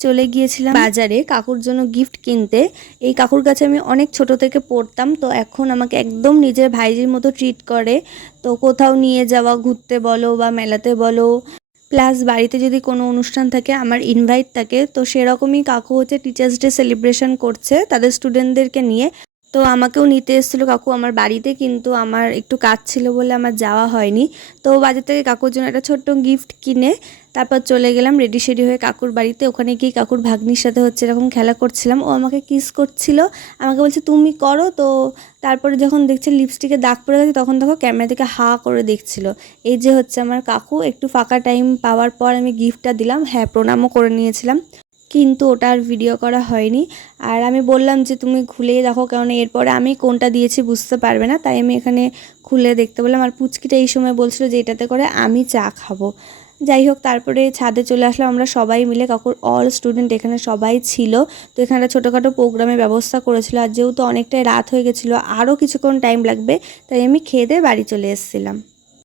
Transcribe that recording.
চলে গিয়েছিলাম বাজারে কাকুর জন্য গিফট কিনতে। এই কাকুর কাছে আমি অনেক ছোট থেকে পড়তাম, তো এখন আমাকে একদম নিজের ভাইজির মতো ট্রিট করে। তো কোথাও নিয়ে যাওয়া, ঘুরতে বলো বা মেলাতে বলো, প্লাস বাড়িতে যদি কোনো অনুষ্ঠান থাকে, আমার ইনভাইট থাকে, তো সেরকমই কাকু হচ্ছে টিচার্স ডে সেলিব্রেশন করছে তাদের স্টুডেন্টদেরকে নিয়ে। তো আমাকেও নিতে এসেছিলো কাকু আমার বাড়িতে, কিন্তু আমার একটু কাজ ছিল বলে আমার যাওয়া হয়নি। তো বাজার থেকে কাকুর জন্য একটা ছোট্ট গিফট কিনে তারপর চলে গেলাম রেডি সেডি হয়ে কাকুর বাড়িতে। ওখানে গিয়ে কাকুর ভাগ্নির সাথে হচ্ছে এরকম খেলা করছিলাম, ও আমাকে কিস করছিল, আমাকে বলছে তুমি করো। তো তারপরে যখন দেখছে লিপস্টিকে দাগ পড়ে গেছে, তখন দেখো ক্যামেরা থেকে হা করে দেখছিল। এই যে হচ্ছে আমার কাকু। একটু ফাঁকা টাইম পাওয়ার পর আমি গিফটটা দিলাম, হ্যাঁ প্রণামও করে নিয়েছিলাম, কিন্তু ওটা আর ভিডিও করা হয়নি। আর আমি বললাম যে তুমি খুলেই দেখো, কারণ এরপরে আমি কোনটা দিয়েছি বুঝতে পারবে না, তাই আমি এখানে খুলে দেখতে বললাম। আর পুচকিটা এই সময় বলছিল যে এটাতে করে আমি চা খাবো। যাই হোক, তারপরে ছাদে চলে আসলাম আমরা সবাই মিলে, কাকুর অল স্টুডেন্ট এখানে সবাই ছিল। তো এখানে ছোটোখাটো প্রোগ্রামের ব্যবস্থা করেছিল, আর যেহেতু অনেকটাই রাত হয়ে গেছিলো, আরও কিছুক্ষণ টাইম লাগবে, তাই আমি খেয়ে দিয়ে বাড়ি চলে এসেছিলাম।